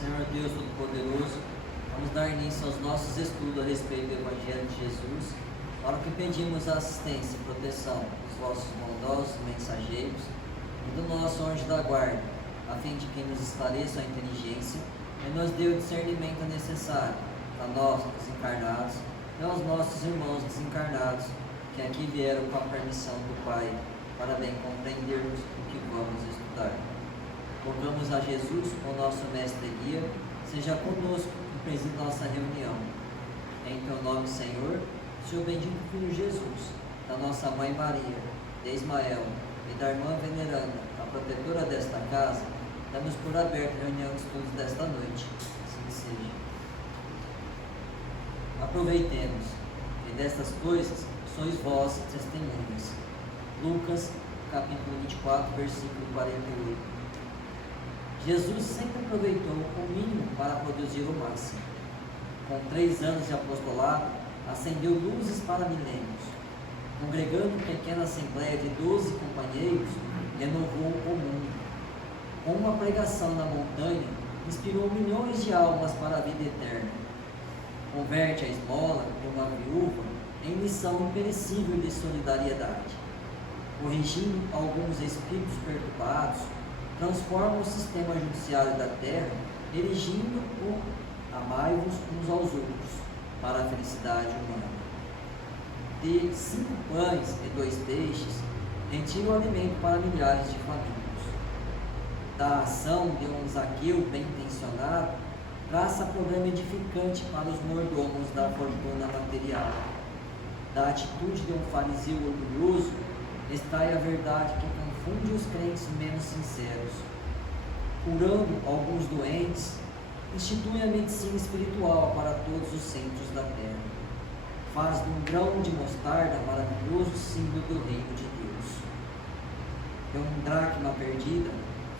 Senhor Deus Todo-Poderoso, vamos dar início aos nossos estudos a respeito do Evangelho de Jesus, para que pedimos a assistência e proteção dos vossos bondosos mensageiros e do nosso anjo da guarda, a fim de que nos esclareça a inteligência e nos dê o discernimento necessário a nós, desencarnados, e aos nossos irmãos desencarnados, que aqui vieram com a permissão do Pai, para bem compreendermos o que vamos estudar. Rogamos a Jesus, o nosso mestre e guia, seja conosco e preside nossa reunião. Em teu nome, Senhor, Senhor bendito Filho Jesus, da nossa Mãe Maria, de Ismael e da irmã veneranda, a protetora desta casa, damos por aberta a reunião de estudos desta noite. Assim seja. Aproveitemos, e destas coisas sois vós testemunhas. Lucas, capítulo 24, versículo 48. Jesus sempre aproveitou o mínimo para produzir o máximo. Com 3 anos de apostolado, acendeu luzes para milênios. Congregando pequena assembleia de 12 companheiros, renovou o mundo. Com uma pregação na montanha, inspirou milhões de almas para a vida eterna. Converte a esmola de uma viúva em missão imperecível de solidariedade. Corrigindo alguns espíritos perturbados, transforma o sistema judiciário da terra, erigindo-o amai-vos uns aos outros, para a felicidade humana. De 5 pães e 2 peixes, retira o alimento para milhares de famintos. Da ação de um Zaqueu bem-intencionado, traça programa edificante para os mordomos da fortuna material. Da atitude de um fariseu orgulhoso, extrai a verdade que confunde os crentes menos sinceros. Curando alguns doentes, institui a medicina espiritual para todos os centros da terra. Faz de um grão de mostarda maravilhoso símbolo do reino de Deus. De uma dracma perdida,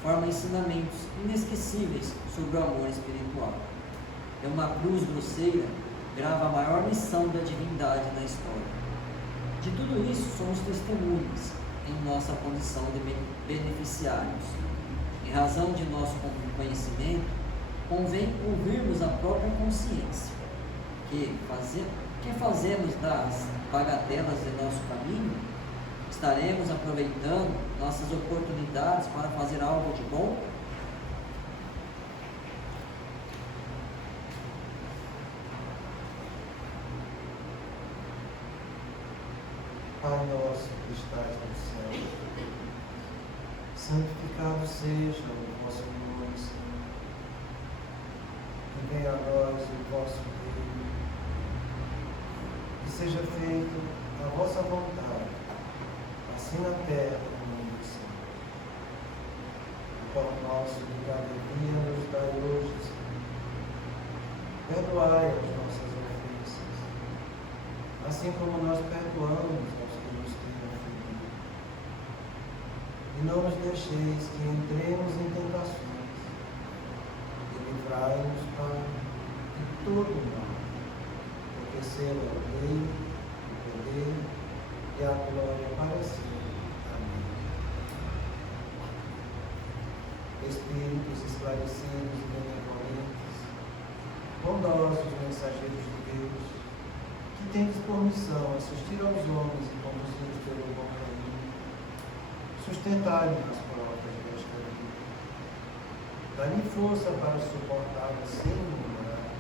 forma ensinamentos inesquecíveis sobre o amor espiritual. De uma cruz grosseira, grava a maior missão da divindade na história. De tudo isso somos testemunhas em nossa condição de beneficiários. Em razão de nosso conhecimento, convém ouvirmos a própria consciência. Que fazemos das bagatelas de nosso caminho? Estaremos aproveitando nossas oportunidades para fazer algo de bom? Pai nosso que estás no céu, santificado seja o vosso nome, Senhor. Que venha a nós o vosso reino, que seja feita a vossa vontade, assim na terra como no céu. O pão nosso de cada dia nos dai hoje, Senhor. Perdoai as nossas ofensas, assim como nós perdoamos aos que nos têm ofendido. E não nos deixeis que entremos em tentações, e livrai-nos, Pai, de todo mal, porque seu é o reino, o poder e a glória para sempre. Amém. Espíritos esclarecidos e benevolentes, bondosos mensageiros de Deus, que tendes por missão assistir aos homens e conduzi-los pelo bom caminho, sustentai-me nas provas desta vida, dai-me força para suportá-las sem murmurar,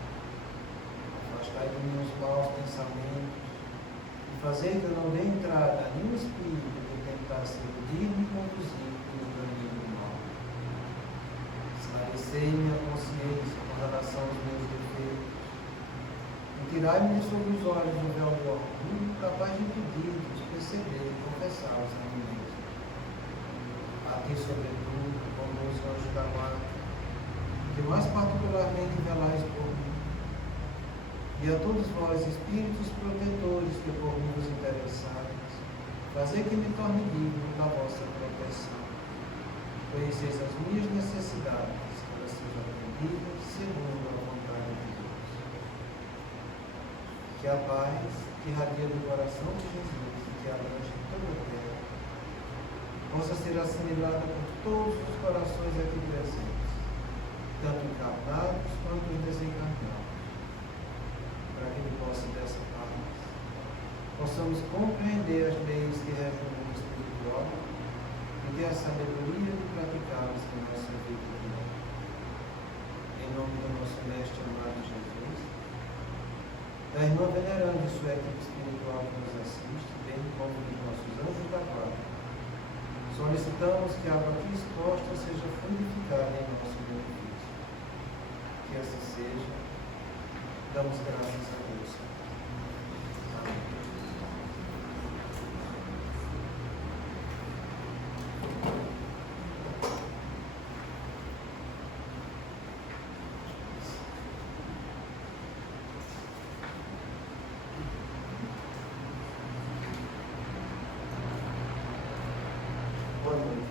afastai de mim os maus pensamentos e fazei que eu não dê entrada a nenhum espírito que tentasse iludir-me e conduzir pelo caminho do mal. Esclarecei-me a consciência com relação aos meus defeitos, tirai-me de sobre os olhos do véu do orgulho, capaz de impedir-me de perceber e confessá-los a mim mesmo. A ti, sobretudo, conosco, anjo da guarda, que mais particularmente velais por mim, e a todos vós, espíritos protetores que por mim vos interessais, fazer que me torne digno da vossa proteção. Conheceis as minhas necessidades, que elas sejam atendidas segundo a vontade de Deus. Que a paz que irradia do coração de Jesus e que abrange toda a terra possa ser assimilada por todos os corações aqui presentes tanto encarnados quanto os desencarnados, para que ele possa dessa paz possamos compreender as leis que regem o mundo espiritual e ter a sabedoria de praticá-las em nossa vida diária. Em nome do nosso Mestre amado Jesus, da irmã veneranda e sua equipe espiritual que nos assiste, bem como dos nossos anjos da guarda, solicitamos que a água aqui exposta seja fluidificada em nosso benefício. Que assim seja. Damos graças a Deus. Amém. Boa noite.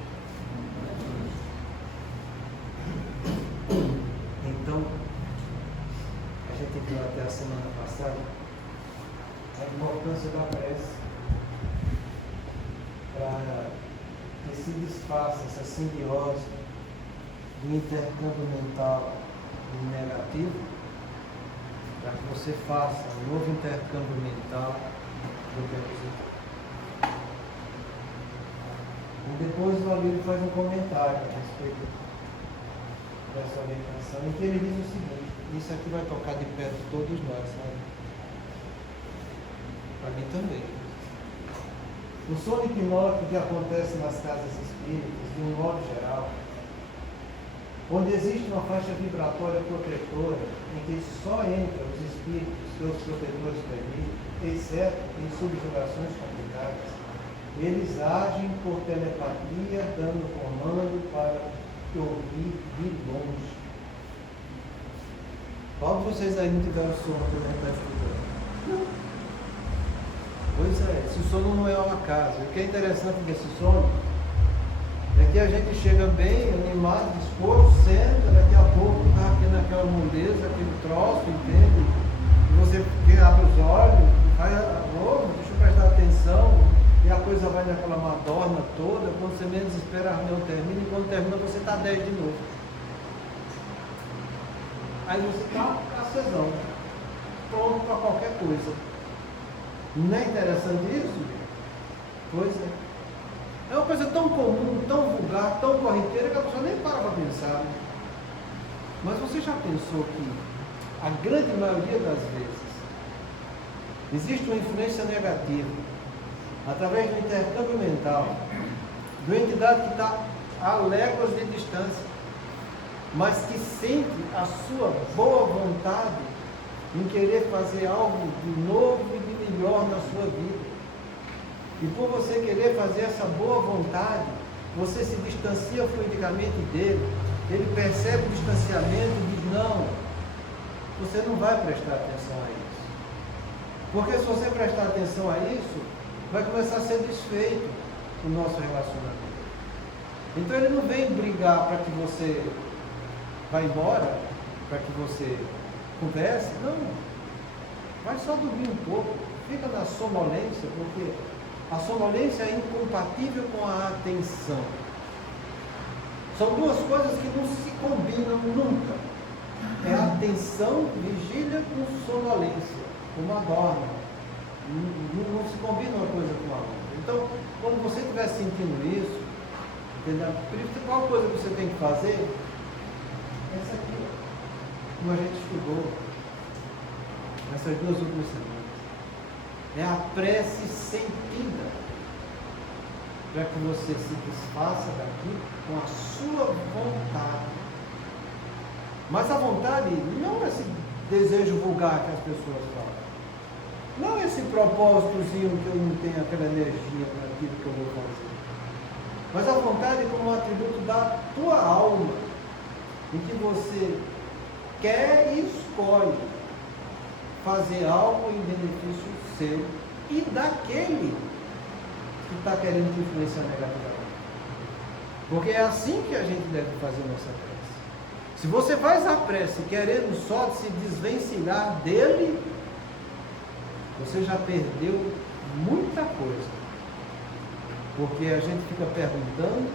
Então, a gente viu até a semana passada a importância da prece para que se desfaça essa simbiose do intercâmbio mental negativo, para que você faça um novo intercâmbio mental do que é positivo. E depois o Alírio faz um comentário a respeito dessa orientação, em que ele diz o seguinte: isso aqui vai tocar de perto todos nós, sabe? Para mim também. O sono hipnótico que acontece nas casas espíritas, de um modo geral, onde existe uma faixa vibratória protetora, em que só entram os espíritos que os protetores permitem, exceto em subjugações complicadas, eles agem por telepatia, dando comando para ouvir de longe. Qual de vocês aí não tiveram sono quando está estudando? Não. Pois é, esse sono não é ao acaso. O que é interessante desse sono é que a gente chega bem animado, disposto, senta, daqui a pouco está aqui naquela moleza, aquele troço, entende? E você abre os olhos, faz, deixa eu prestar atenção. E a coisa vai naquela madorna toda, quando você menos espera a reunião termina, e quando termina você está 10 de novo. Aí você está acesão, pronto para qualquer coisa. Não é interessante isso? Pois é. É uma coisa tão comum, tão vulgar, tão corriqueira, que a pessoa nem para pensar. Mas você já pensou que a grande maioria das vezes existe uma influência negativa através do intercâmbio mental, de uma entidade que está a léguas de distância, mas que sente a sua boa vontade em querer fazer algo de novo e de melhor na sua vida. E por você querer fazer essa boa vontade, você se distancia fluidicamente dele, ele percebe o distanciamento e diz: não, você não vai prestar atenção a isso. Porque se você prestar atenção a isso, vai começar a ser desfeito o nosso relacionamento. Então ele não vem brigar para que você vá embora, para que você converse, não. Vai só dormir um pouco, fica na sonolência, porque a sonolência é incompatível com a atenção. São duas coisas que não se combinam nunca. É atenção, vigília com sonolência, uma dorma. Não se combina uma coisa com a outra. Então, quando você estiver sentindo isso, entendeu? A principal coisa que você tem que fazer é essa aqui, como a gente estudou nessas 2 últimas semanas. É a prece sentida, para que você se desfaça daqui com a sua vontade. Mas a vontade não é esse desejo vulgar que as pessoas falam. Não esse propósitozinho que eu não tenho aquela energia para aquilo que eu vou fazer. Mas a vontade como um atributo da tua alma, em que você quer e escolhe fazer algo em benefício seu e daquele que está querendo te influenciar negativamente. Porque é assim que a gente deve fazer nossa prece. Se você faz a prece querendo só se desvencilhar dele, você já perdeu muita coisa. Porque a gente fica perguntando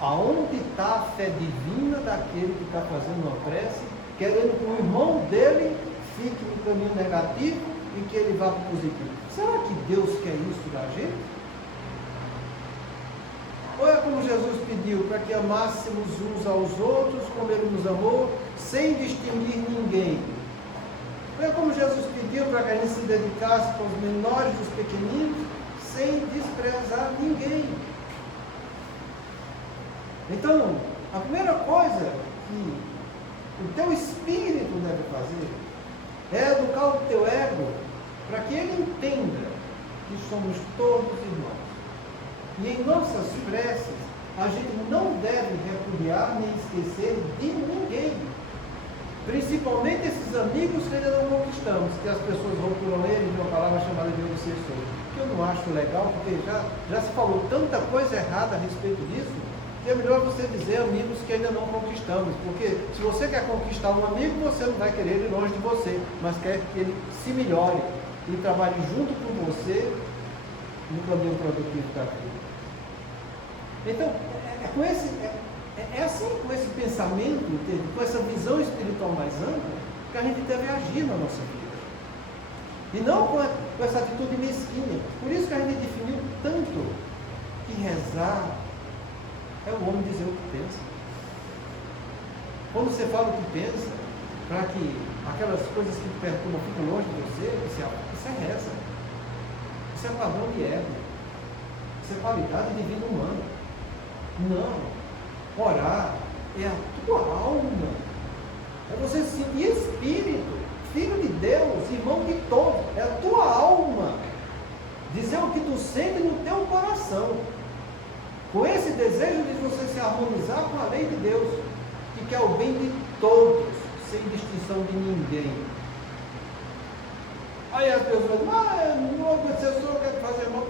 Aonde está a fé divina daquele que está fazendo uma prece, querendo que o irmão dele fique no caminho negativo e que ele vá para o positivo? Será que Deus quer isso da gente? Ou é como Jesus pediu, para que amássemos uns aos outros, como Ele nos amou, sem distinguir ninguém? Ou é como Jesus pediu, para que a gente se dedicasse com os menores dos pequeninos, sem desprezar ninguém? Então, a primeira coisa que o teu espírito deve fazer é educar o teu ego, para que ele entenda que somos todos irmãos. E em nossas preces, a gente não deve repudiar nem esquecer de ninguém. Principalmente esses amigos que ainda não conquistamos, que as pessoas rotulam ele de uma palavra chamada de obsessor. Que eu não acho legal, porque já se falou tanta coisa errada a respeito disso, que é melhor você dizer amigos que ainda não conquistamos. Porque se você quer conquistar um amigo, você não vai querer ele longe de você, mas quer que ele se melhore e trabalhe junto com você no caminho produtivo da vida. Então, é assim, com esse pensamento, com essa visão espiritual mais ampla, que a gente deve agir na nossa vida. E não com essa atitude mesquinha. Por isso que a gente definiu tanto que rezar é o homem dizer o que pensa. Quando você fala o que pensa, para que aquelas coisas que te perturbam fiquem longe de você, isso é reza. Isso é padrão de ego. Isso é qualidade de vida humana. Não. Orar é a tua alma. É você se sentir espírito, filho de Deus, irmão de todos. É a tua alma. Dizer o que tu sente no teu coração. Com esse desejo de você se harmonizar com a lei de Deus, que quer o bem de todos, sem distinção de ninguém. Aí as pessoas dizem, o obsessor quer fazer mal.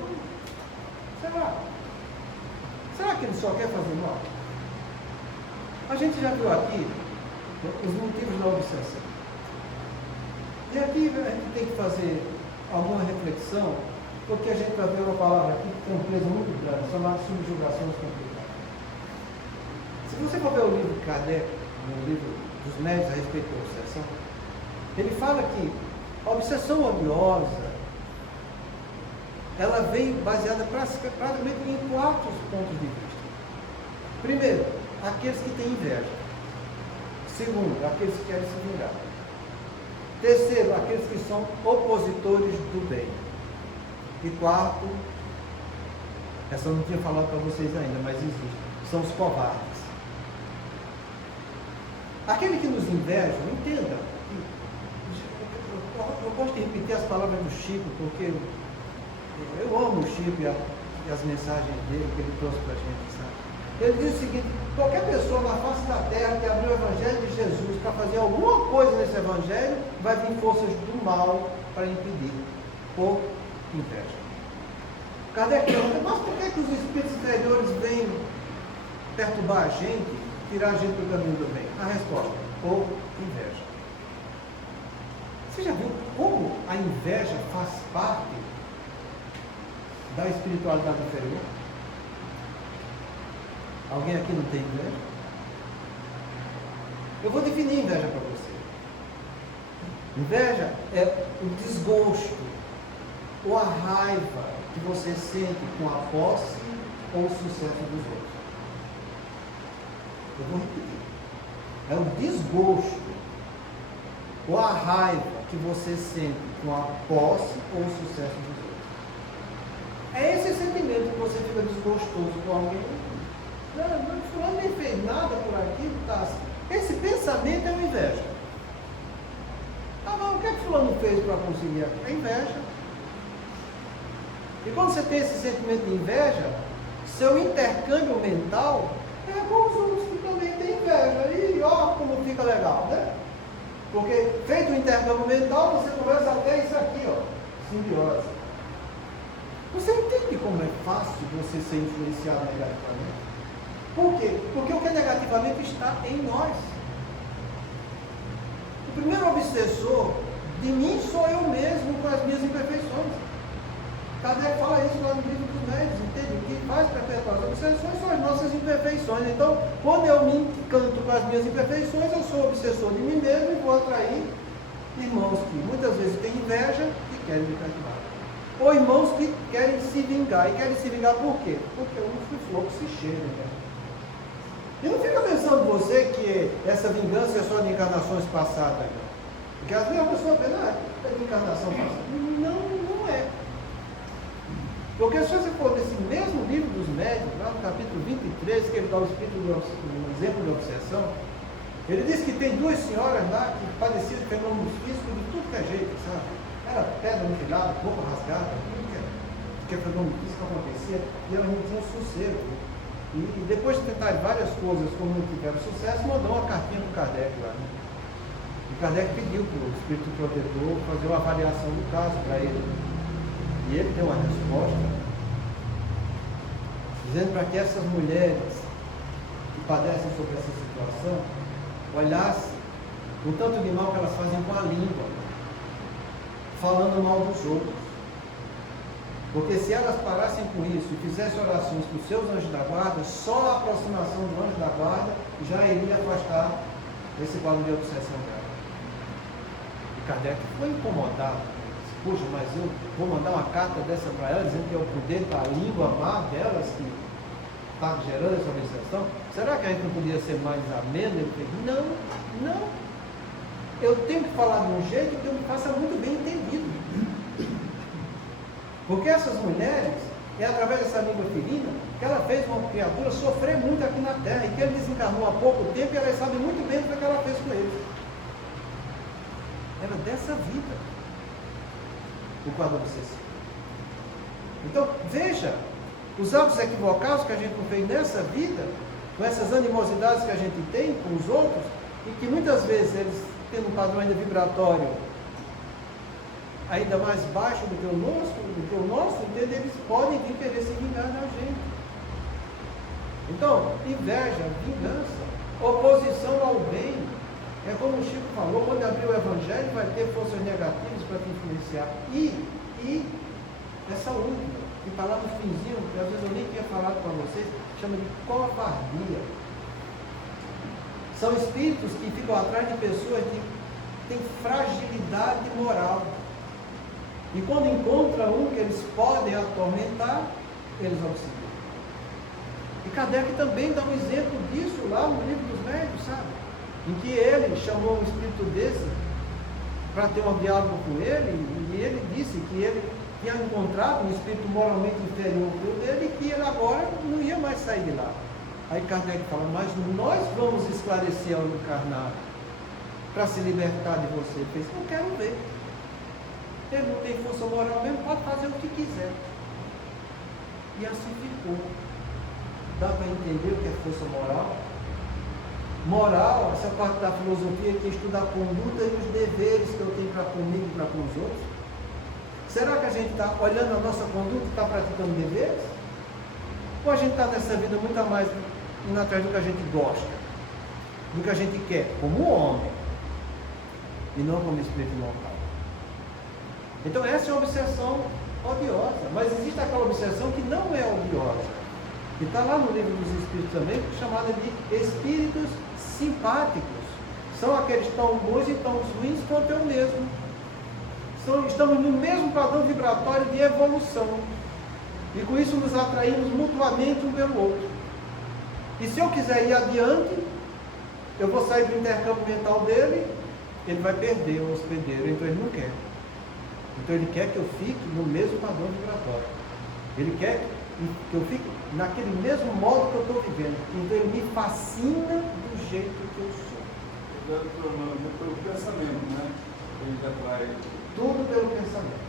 Será que ele só quer fazer mal? A gente já viu aqui os motivos da obsessão. E aqui a gente tem que fazer alguma reflexão, porque a gente vai ver uma palavra aqui que tem um peso muito grande, chamada subjugações complicadas. Se você for ver o livro de Kardec, no livro dos médios a respeito da obsessão, ele fala que a obsessão odiosa, ela vem baseada praticamente em 4 pontos de vista. Primeiro, aqueles que têm inveja. Segundo, aqueles que querem se vingar. Terceiro, aqueles que são opositores do bem. E quarto, essa eu não tinha falado para vocês ainda, mas existe, são os covardes. Aquele que nos inveja, entenda. Eu gosto de repetir as palavras do Chico, porque eu amo o Chico e as mensagens dele que ele trouxe para a gente, sabe? Ele diz o seguinte: qualquer pessoa na face da terra que abrir o Evangelho de Jesus para fazer alguma coisa nesse Evangelho, vai vir forças do mal para impedir, por inveja. Kardec pergunta: mas por que os espíritos inferiores vêm perturbar a gente, tirar a gente do caminho do bem? A resposta: por inveja. Você já viu como a inveja faz parte da espiritualidade inferior? Alguém aqui não tem inveja? Eu vou definir inveja para você. Inveja é o desgosto ou a raiva que você sente com a posse ou o sucesso dos outros. Eu vou repetir. É o desgosto ou a raiva que você sente com a posse ou o sucesso dos outros. É esse sentimento que você fica desgostoso com alguém. Não, fulano nem fez nada por aqui, tá assim. Esse pensamento é uma inveja. O que é que fulano fez para conseguir? É inveja. E quando você tem esse sentimento de inveja, seu intercâmbio mental é com os outros que também têm inveja. E ó como fica legal, né? Porque feito o intercâmbio mental, você começa até isso aqui, ó, simbiose. Você entende como é fácil você ser influenciado negativamente? Por quê? Porque o que é negativamente está em nós. O primeiro obsessor de mim sou eu mesmo com as minhas imperfeições. Kardec fala isso lá no livro dos médios, entende? O que faz perpetuar as obsessões são as nossas imperfeições. Então, quando eu me encanto com as minhas imperfeições, eu sou obsessor de mim mesmo e vou atrair irmãos que muitas vezes têm inveja e querem me perturbar. Ou irmãos que querem se vingar. E querem se vingar por quê? Porque um louco se cheira, né? E não fica pensando você que essa vingança é só de encarnações passadas. Né? Porque às vezes a pessoa pensa, é de encarnação passada. Não é. Porque se você for nesse mesmo livro dos médiuns, lá no capítulo 23, que ele dá o exemplo de obsessão, ele diz que tem duas senhoras lá que padeciam de fenômenos físicos de tudo que é jeito, sabe? Era pedra mutilada, roupa rasgada, tudo que é fenômeno físico acontecia, e elas não tinham sossego. E depois de tentar várias coisas, como não tiveram sucesso, mandou uma cartinha para o Kardec lá. Né? E Kardec pediu para o Espírito Protetor fazer uma avaliação do caso para ele. E ele deu uma resposta, dizendo para que essas mulheres que padecem sobre essa situação olhassem o tanto de mal que elas fazem com a língua, falando mal dos outros. Porque se elas parassem com isso e fizessem orações para os seus anjos da guarda, só a aproximação do anjo da guarda já iria afastar esse quadro de obsessão dela. E Kardec foi incomodado. Puxa, mas eu vou mandar uma carta dessa para ela, dizendo que é o poder da língua má delas que está gerando essa obsessão. Será que a gente não podia ser mais ameno? Ele fez, não. Eu tenho que falar de um jeito que eu me faça muito bem entendido. Porque essas mulheres, é através dessa língua ferina, que ela fez uma criatura sofrer muito aqui na Terra, e que ele desencarnou há pouco tempo, e elas sabem muito bem o que ela fez com eles. Era dessa vida o quadro obsessivo. Então, veja, os atos equivocados que a gente não fez nessa vida, com essas animosidades que a gente tem com os outros, e que muitas vezes eles tendo um padrão ainda vibratório ainda mais baixo do que o nosso, entende? Eles podem vir querer se vingar da gente. Então, inveja, vingança, oposição ao bem, é como o Chico falou, quando abrir o Evangelho vai ter forças negativas para te influenciar. E essa última, que está lá no finzinho, que às vezes eu nem tinha falado para vocês, chama de covardia. São espíritos que ficam atrás de pessoas que têm fragilidade moral. E quando encontra um que eles podem atormentar, eles auxiliam. E Kardec também dá um exemplo disso lá no livro dos médios, sabe? Em que ele chamou um espírito desse para ter um diálogo com ele, e ele disse que ele tinha encontrado um espírito moralmente inferior ao dele e que ele agora não ia mais sair de lá. Aí Kardec fala, mas nós vamos esclarecer ao encarnar para se libertar de você. Ele fez, não quero ver. Ele não tem força moral mesmo, pode fazer o que quiser. E assim ficou. Dá para entender o que é força moral? Moral, essa parte da filosofia que estuda a conduta e os deveres que eu tenho para comigo e para com os outros. Será que a gente está olhando a nossa conduta e está praticando deveres? Ou a gente está nessa vida muito mais indo atrás do que a gente gosta, do que a gente quer, como homem, e não como espírito imortal? Então essa é uma obsessão odiosa, mas existe aquela obsessão que não é odiosa, que está lá no livro dos Espíritos também, chamada de espíritos simpáticos. São aqueles tão bons e tão ruins quanto eu mesmo. Estamos no mesmo padrão vibratório de evolução, e com isso nos atraímos mutuamente um pelo outro. E se eu quiser ir adiante, eu vou sair do intercâmbio mental dele, ele vai perder o hospedeiro, então ele não quer. Então ele quer que eu fique no mesmo padrão vibratório. Ele quer que eu fique naquele mesmo modo que eu estou vivendo. Então ele me fascina do jeito que eu sou. Pelo pensamento, né? Ele atrai. Tudo pelo pensamento.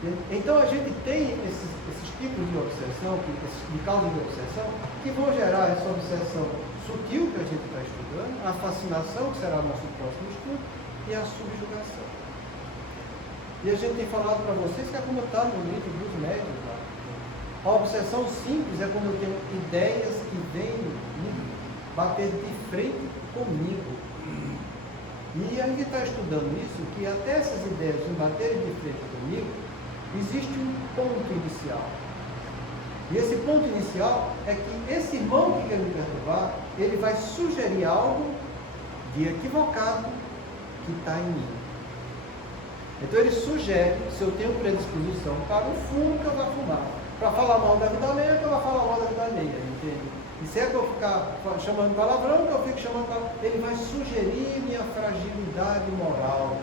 Entende? Então a gente tem esses tipos de obsessão, de causa de obsessão, que vão gerar essa obsessão sutil que a gente está estudando, a fascinação, que será o nosso próximo estudo, e a subjugação. E a gente tem falado para vocês que é como está no livro dos médios lá. A obsessão simples é quando eu tenho ideias que vêm bater de frente comigo. E a gente está estudando isso, que até essas ideias de baterem de frente comigo, existe um ponto inicial. E esse ponto inicial é que esse irmão que quer me perturbar, ele vai sugerir algo de equivocado que está em mim. Então ele sugere, se eu tenho predisposição para o fumo, que eu vou fumar. Para falar mal da vida alheia, que eu vou falar mal da vida alheia, entende? E se é que eu ficar chamando palavrão, que eu fico chamando palavrão, ele vai sugerir minha fragilidade moral.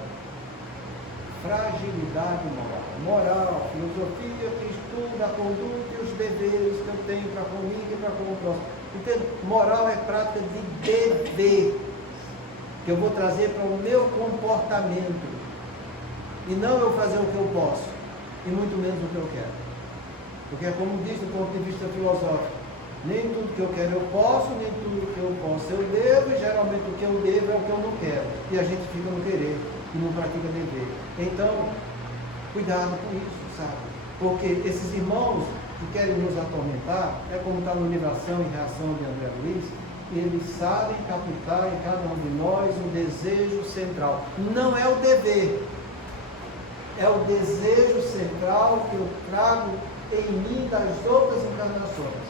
Fragilidade moral. Moral, filosofia que estuda a conduta e os deveres que eu tenho para comigo e para com o próximo. Entende? Moral é prática de dever, que eu vou trazer para o meu comportamento. E não eu fazer o que eu posso, e muito menos o que eu quero. Porque é como diz do ponto de vista filosófico, nem tudo que eu quero eu posso, nem tudo que eu posso eu devo, e geralmente o que eu devo é o que eu não quero. E a gente fica no querer e não pratica dever. Então, cuidado com isso, sabe? Porque esses irmãos que querem nos atormentar, é como está no livro Ação e Reação de André Luiz, eles sabem captar em cada um de nós o desejo central. Não é o dever, é o desejo central que eu trago em mim das outras encarnações.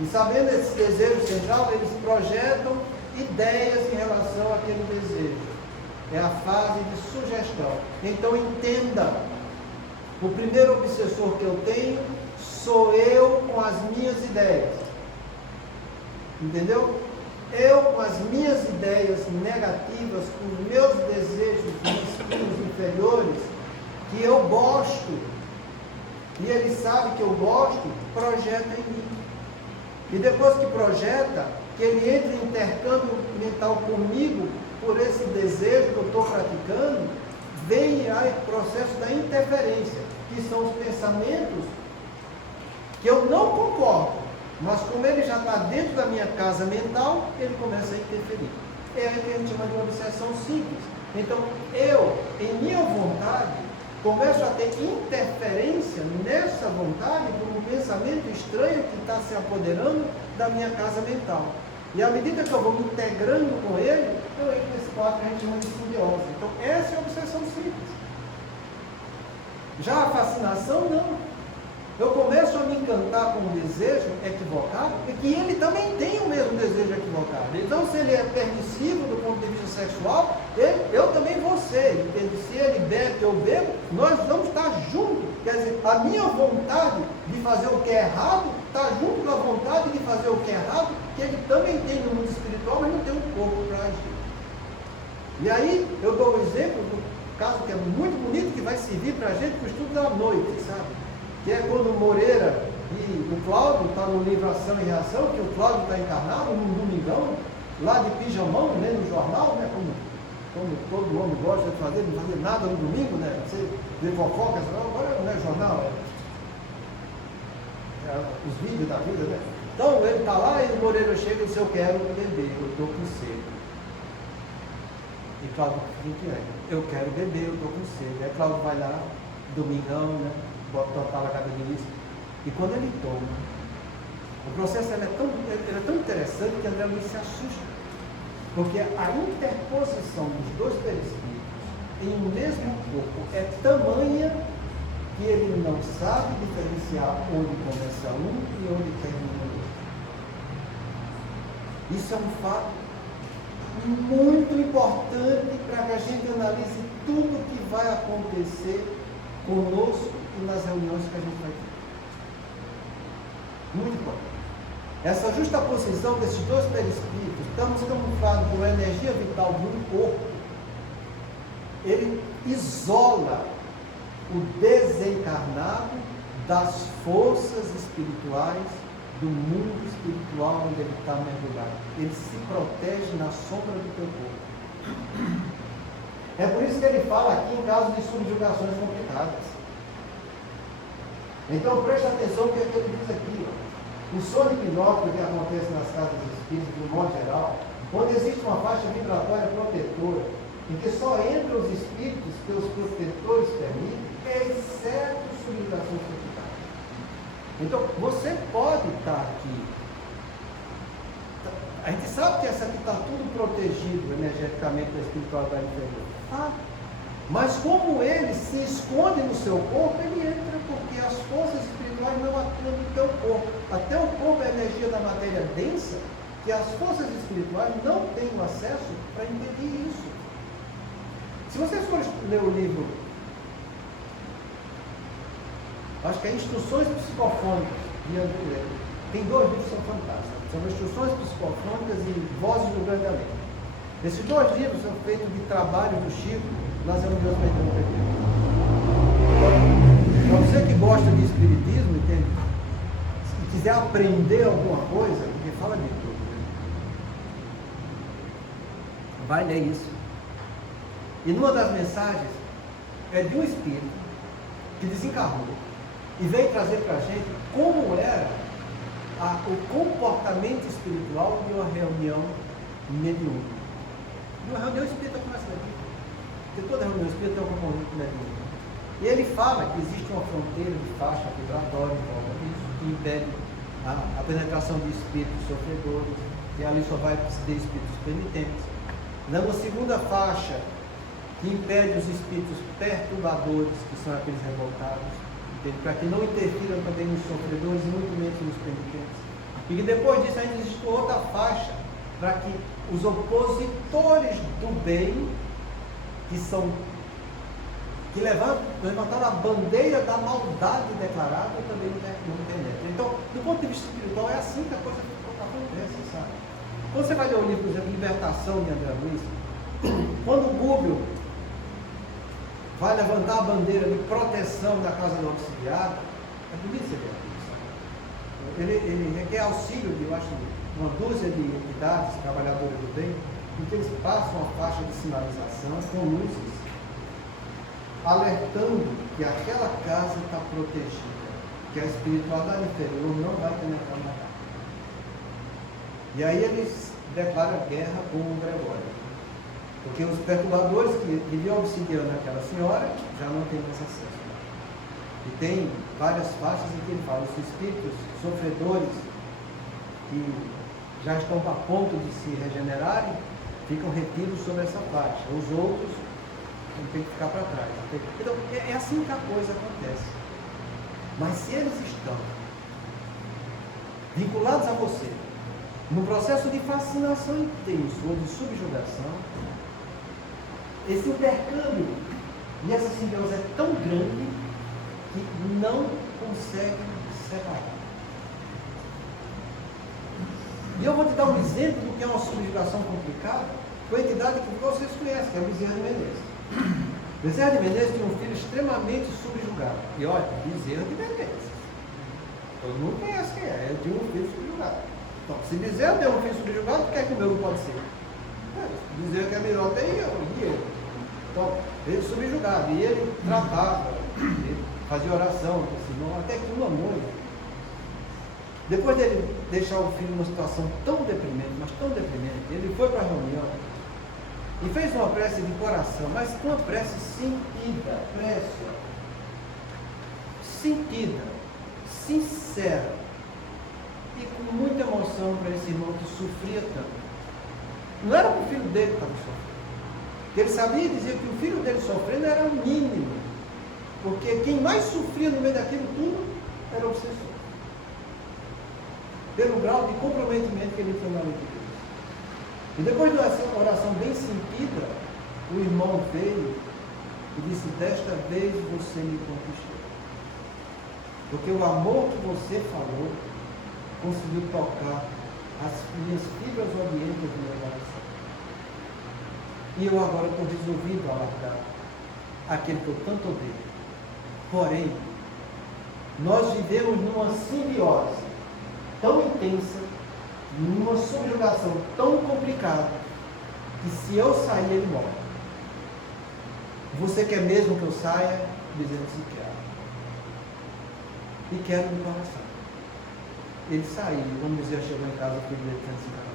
E sabendo esse desejo central, eles projetam ideias em relação àquele desejo. É a fase de sugestão. Então entenda, o primeiro obsessor que eu tenho sou eu com as minhas ideias. Entendeu? Eu com as minhas ideias negativas, com os meus desejos de espíritos inferiores, que eu gosto, e ele sabe que eu gosto, projeta em mim. E depois que projeta, que ele entra em intercâmbio mental comigo, por esse desejo que eu estou praticando, vem aí o processo da interferência, que são os pensamentos que eu não concordo, mas como ele já está dentro da minha casa mental, ele começa a interferir. É aí que a gente chama de uma obsessão simples. Então, eu, em minha vontade, começo a ter interferência nessa vontade por um pensamento estranho que está se apoderando da minha casa mental. E à medida que eu vou me integrando com ele, eu entro nesse quadro que a gente chama de simbiose. Então, essa é a obsessão simples. Já a fascinação, não. Eu começo a me encantar com um desejo equivocado, e que ele também tem o mesmo desejo equivocado. Então, se ele é permissivo do ponto de vista sexual, eu também vou ser. Entende? Se ele bebe, eu bebo, nós vamos estar juntos. Quer dizer, a minha vontade de fazer o que é errado está junto com a vontade de fazer o que é errado, que ele também tem no mundo espiritual, mas não tem um corpo para agir. E aí, eu dou o exemplo do caso que é muito bonito, que vai servir para a gente para o estudo da noite, sabe? Que é quando o Moreira e o Cláudio está no livro Ação e Reação, que o Cláudio está encarnado num domingão, lá de pijamão, lendo o jornal, né? Como todo homem gosta de fazer, não fazer nada no domingo, né? Você vê fofoca, agora não é jornal, os vídeos da vida, né? Então ele está lá e o Moreira chega e diz: eu quero beber, eu estou com sede. E Cláudio fica: eu quero beber, eu estou com sede. Aí Cláudio vai lá, domingão, né? Bota a cabeça nisso. E quando ele toma, o processo ele é tão interessante que André Luiz se assusta. Porque a interposição dos dois perispíritos em um mesmo corpo é tamanha que ele não sabe diferenciar onde começa um e onde termina o outro. Isso é um fato muito importante para que a gente analise tudo o que vai acontecer conosco e nas reuniões que a gente vai ter. Muito importante. Essa justaposição desses dois perispíritos, estamos camuflados por uma energia vital de um corpo, ele isola o desencarnado das forças espirituais do mundo espiritual onde ele está mergulhado. Ele se protege na sombra do teu corpo. É por isso que ele fala aqui em caso de subjugações complicadas. Então preste atenção no que ele diz aqui. O sono hipnótico que acontece nas casas espíritas, de um modo geral, onde existe uma faixa vibratória protetora, em que só entram os espíritos que os protetores permitem, exceto subjugações complicadas. Então, você pode estar aqui. A gente sabe que essa aqui está tudo protegido energeticamente da espiritualidade inferior. Mas como ele se esconde no seu corpo, ele entra, porque as forças espirituais não atuam no teu corpo. Até o corpo é a energia da matéria densa, que as forças espirituais não têm o acesso para impedir isso. Se vocês forem ler o livro, acho que é Instruções Psicofônicas, de André, tem 2 livros que são fantásticos. São Instruções Psicofônicas e Vozes do Grande Além. Esses 2 livros são feitos de trabalho do Chico nas reuniões mediúnicas. Para você que gosta de espiritismo, entende? Se quiser aprender alguma coisa, porque fala de tudo, né? Vai ler isso. E numa das mensagens é de um espírito que desencarnou e veio trazer para a gente como era o comportamento espiritual de uma reunião mediúnica. De uma reunião espírita começa daqui. Porque toda reunião espírita tem um comportamento mediúnico. E ele fala que existe uma fronteira de faixa vibratória em volta disso, que impede a penetração de espíritos sofredores, e ali só vai ter espíritos penitentes. Na segunda faixa, que impede os espíritos perturbadores, que são aqueles revoltados, para que não interfiram também nos sofredores e muito menos nos penitentes. E que depois disso ainda existe outra faixa, para que os opositores do bem, que levantaram a bandeira da maldade declarada, também não penetram. Então, do ponto de vista espiritual, é assim que a coisa acontece, sabe? Quando você vai ler o livro, por exemplo, Libertação, de André Luiz, quando o Gúbio vai levantar a bandeira de proteção da casa do auxiliar, é bonito você ver isso. Ele requer auxílio de, eu acho, uma dúzia de entidades trabalhadoras do bem, em que eles passam a faixa de sinalização com luzes, alertando que aquela casa está protegida, que a espiritualidade inferior não vai penetrar na casa. E aí eles declaram guerra com o Gregório. Porque os perturbadores que viviam obsidiando aquela senhora já não têm mais acesso. E tem várias faixas em que ele fala, os espíritos sofredores que já estão a ponto de se regenerarem, ficam retidos sobre essa faixa. Os outros têm que ficar para trás. Então, é assim que a coisa acontece. Mas se eles estão vinculados a você, no processo de fascinação intenso ou de subjugação, esse intercâmbio e essa simbiose é tão grande que não consegue separar. E eu vou te dar um exemplo do que é uma subjugação complicada com a entidade que vocês conhecem, que é o Bezerra de Menezes. Bezerra de Menezes tinha um filho extremamente subjugado. E olha, Bezerra de Menezes. Todo mundo conhece quem é. Ele tinha um filho subjugado. Então, se Bezerra tem um filho subjugado, por que é que o meu não pode ser? Bezerra que é melhor tem eu. Então, ele subjugava, e ele tratava, ele fazia oração, ensinou, até que uma noite, depois dele deixar o filho numa situação tão deprimente, mas tão deprimente, ele foi para a reunião e fez uma prece de coração, mas uma prece sentida, sentida, sincera, e com muita emoção para esse irmão que sofria tanto. Não era para o filho dele que estava sofrendo. Ele sabia dizer que o filho dele sofrendo era o mínimo, porque quem mais sofria no meio daquilo tudo era o obsessor, pelo grau de comprometimento que ele tinha na lei de Deus. E depois dessa oração bem sentida, o irmão veio e disse: desta vez você me conquistou, porque o amor que você falou conseguiu tocar as minhas fibras orientais do meu coração. E eu agora estou resolvido a largar aquele que eu tanto odeio. Porém, nós vivemos numa simbiose tão intensa, numa subjugação tão complicada, que se eu sair, ele morre. Você quer mesmo que eu saia? Dizendo que quer. E quero no coração. Ele saiu, vamos dizer, chegou em casa, o filho dele tinha desencarnado.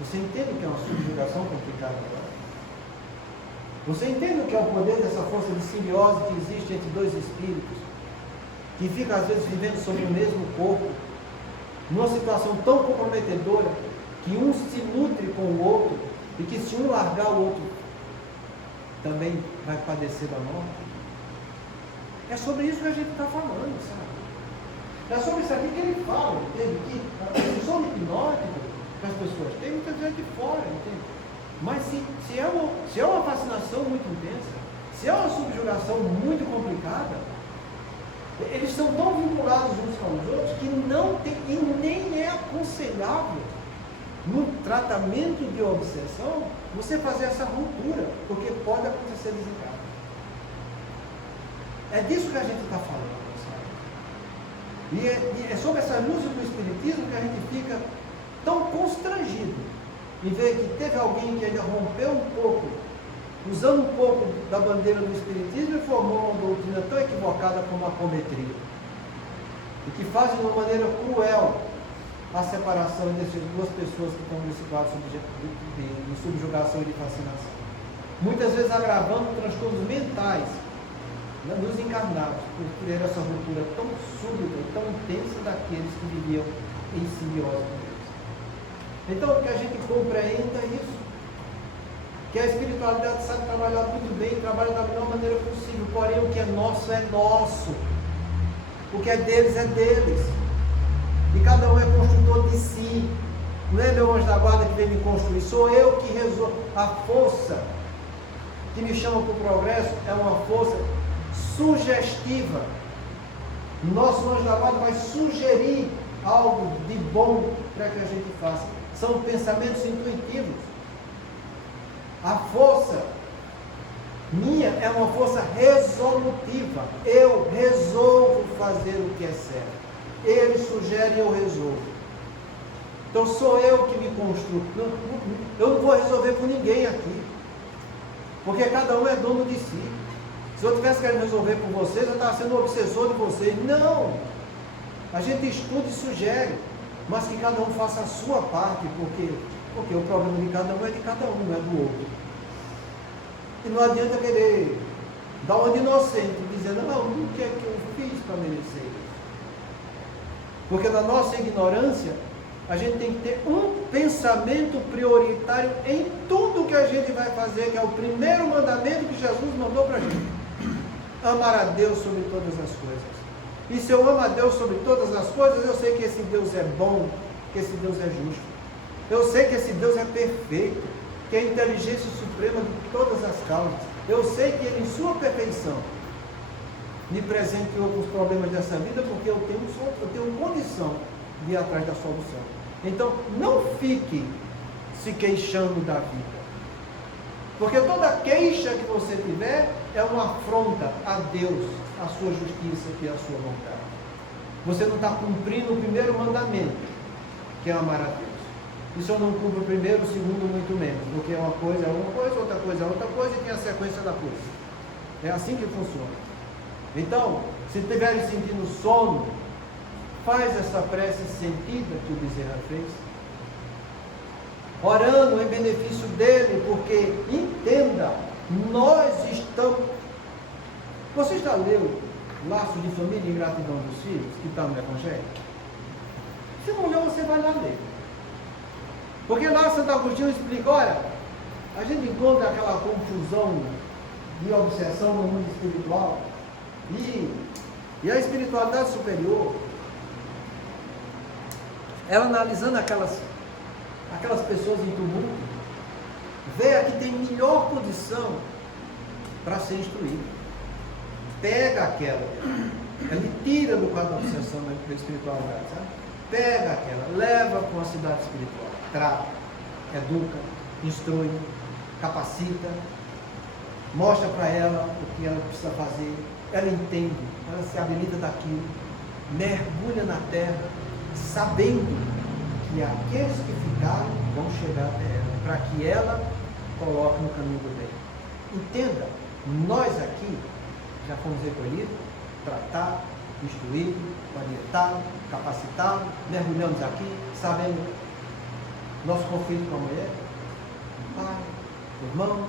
Você entende o que é uma subjugação complicada agora? Você entende o que é o poder dessa força de simbiose que existe entre dois espíritos, que ficam às vezes vivendo sobre o mesmo corpo, numa situação tão comprometedora, que um se nutre com o outro, e que se um largar o outro também vai padecer da morte. É sobre isso que a gente está falando, sabe? É sobre isso aqui que ele fala, entende? Que a função hipnótica que as pessoas têm, muitas vezes de fora, entende? Mas se é uma fascinação muito intensa, se é uma subjugação muito complicada, eles são tão vinculados uns com os outros que não tem, e nem é aconselhável no tratamento de obsessão você fazer essa ruptura, porque pode acontecer desencargo. É disso que a gente está falando, sabe? E é sobre essa luz do Espiritismo que a gente fica tão constrangido em ver que teve alguém que ainda rompeu um pouco, usando um pouco da bandeira do Espiritismo e formou uma doutrina tão equivocada como a apometria, e que faz de uma maneira cruel a separação entre essas duas pessoas que estão nesse quadro de subjugação e de fascinação, muitas vezes agravando transtornos mentais nos encarnados, por ter essa ruptura tão súbita e tão intensa daqueles que viviam em simbiose com eles. Então, que a gente compreenda isso, que a espiritualidade sabe trabalhar muito bem, trabalha da melhor maneira possível, porém o que é nosso é nosso, o que é deles é deles, e cada um é construtor de si. Não é meu anjo da guarda que vem me construir, sou eu que resolvo. A força que me chama para o progresso é uma força sugestiva. Nosso anjo da guarda vai sugerir algo de bom para que a gente faça. São pensamentos intuitivos. A força minha é uma força resolutiva. Eu resolvo fazer o que é certo. Ele sugere e eu resolvo. Então sou eu que me construo. Eu não vou resolver por ninguém aqui, porque cada um é dono de si. Se eu tivesse querendo resolver por vocês, eu estava sendo o obsessor de vocês. Não! A gente estuda e sugere, mas que cada um faça a sua parte, porque o problema de cada um é de cada um, não é do outro. E não adianta querer dar uma de inocente, dizendo, não, o que é que eu fiz para merecer isso? Porque na nossa ignorância, a gente tem que ter um pensamento prioritário em tudo que a gente vai fazer, que é o primeiro mandamento que Jesus mandou para a gente. Amar a Deus sobre todas as coisas. E se eu amo a Deus sobre todas as coisas, eu sei que esse Deus é bom, que esse Deus é justo. Eu sei que esse Deus é perfeito, que é a inteligência suprema de todas as causas. Eu sei que Ele, em sua perfeição, me presenteou com os problemas dessa vida, porque eu tenho condição de ir atrás da solução. Então, não fique se queixando da vida, porque toda queixa que você tiver é uma afronta a Deus, a sua justiça e a sua vontade. Você não está cumprindo o primeiro mandamento, que é amar a Deus. E se eu não cumpro o primeiro, o segundo muito menos, porque uma coisa é uma coisa, outra coisa é outra coisa, e tem a sequência da coisa. É assim que funciona. Então, se estiverem sentindo sono, faz essa prece sentida que o Bezerra fez, orando em benefício dele, porque entenda, nós estamos... Você já leu Laços de Família e Ingratidão dos Filhos, que está no Evangelho? Se não leu, você vai lá ler. Porque lá Santo Agostinho explica, olha, a gente encontra aquela confusão de obsessão no mundo espiritual, e a espiritualidade superior, ela analisando aquelas pessoas em tumulto, vê a que tem melhor condição para ser instruído. Pega aquela, ele tira do quadro da obsessão da espiritualidade, sabe? Pega aquela, leva para uma cidade espiritual, trata, educa, instrui, capacita, mostra para ela o que ela precisa fazer, ela entende, ela se habilita daquilo, mergulha na terra, sabendo que aqueles que ficaram vão chegar até ela, para que ela coloque no caminho do bem. Entenda, nós aqui já fomos recolhidos, tratados, instruídos, orientados, capacitados, mergulhamos aqui, sabendo nosso conflito com a mulher, com o pai, com o irmão,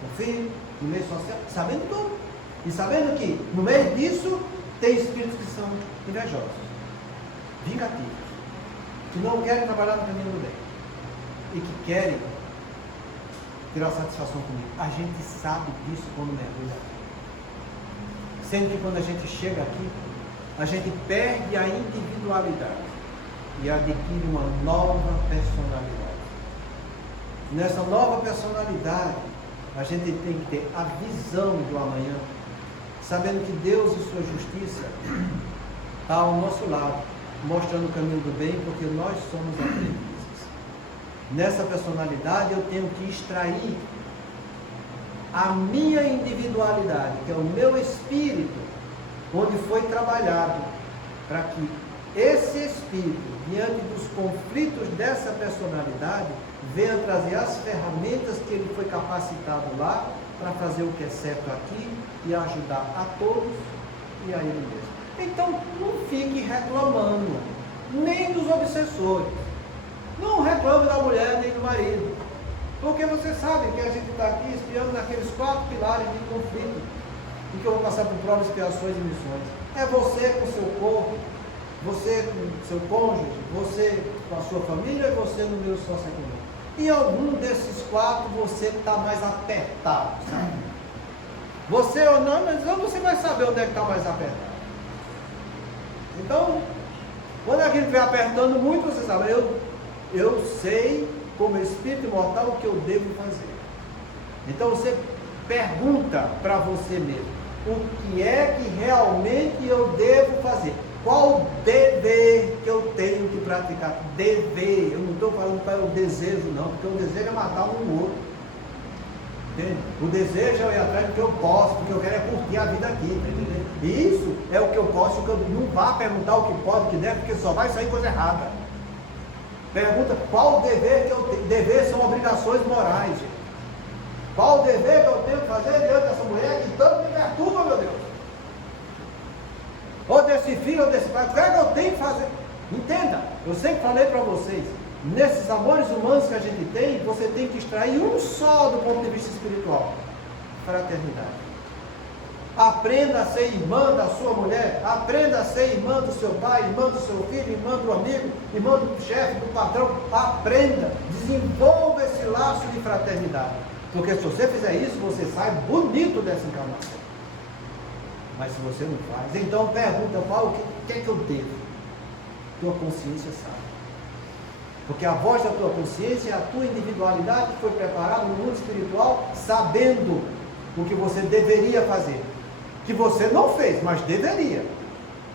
com o filho, no meio social, sabendo tudo. E sabendo que no meio disso tem espíritos que são invejosos, vingativos, que não querem trabalhar no caminho do bem e que querem tirar satisfação comigo. A gente sabe disso quando mergulha. Sendo que quando a gente chega aqui, a gente perde a individualidade e adquire uma nova personalidade. Nessa nova personalidade, a gente tem que ter a visão do amanhã, sabendo que Deus e sua justiça está ao nosso lado, mostrando o caminho do bem, porque nós somos aprendizes. Nessa personalidade eu tenho que extrair a minha individualidade, que é o meu espírito, onde foi trabalhado, para que esse espírito, diante dos conflitos dessa personalidade, venha trazer as ferramentas que ele foi capacitado lá, para fazer o que é certo aqui e ajudar a todos e a ele mesmo. Então, não fique reclamando, nem dos obsessores. Não reclame da mulher nem do marido. Porque você sabe que a gente está aqui espiando naqueles 4 pilares de conflito, em que eu vou passar por provas, expiações e missões. É você com o seu corpo, você com o seu cônjuge, você com a sua família e você no meio socioeconômico. Em algum desses 4 você está mais apertado, sabe? Você ou não, mas não você vai saber onde é que está mais apertado. Então, quando a gente estiver apertando muito, você sabe, eu sei, como espírito imortal, o que eu devo fazer. Então você pergunta para você mesmo, o que é que realmente eu devo fazer? Qual dever que eu tenho que praticar? Dever, eu não estou falando para o desejo não, porque o desejo é matar um outro. Entende? O desejo é ir atrás do que eu posso, porque eu quero é curtir a vida aqui, tá entendendo? Isso é o que eu posso, que eu não vá perguntar o que pode, o que deve, porque só vai sair coisa errada. Pergunta qual dever que eu tenho. Dever são obrigações morais, gente. Qual dever que eu tenho que fazer diante dessa mulher que tanto me perturba, meu Deus? Ou desse filho, ou desse pai, o que é que eu tenho que fazer? Entenda, eu sempre falei para vocês, nesses amores humanos que a gente tem, você tem que extrair um só do ponto de vista espiritual: fraternidade. Aprenda a ser irmã da sua mulher, aprenda a ser irmã do seu pai, irmã do seu filho, irmã do amigo, irmã do chefe, do patrão. Aprenda, desenvolva esse laço de fraternidade, porque se você fizer isso, você sai bonito dessa encarnação. Mas se você não faz, então pergunta, Paulo, o que é que eu devo? Tua consciência sabe. Porque a voz da tua consciência é a tua individualidade que foi preparada no mundo espiritual, sabendo o que você deveria fazer. Que você não fez, mas deveria.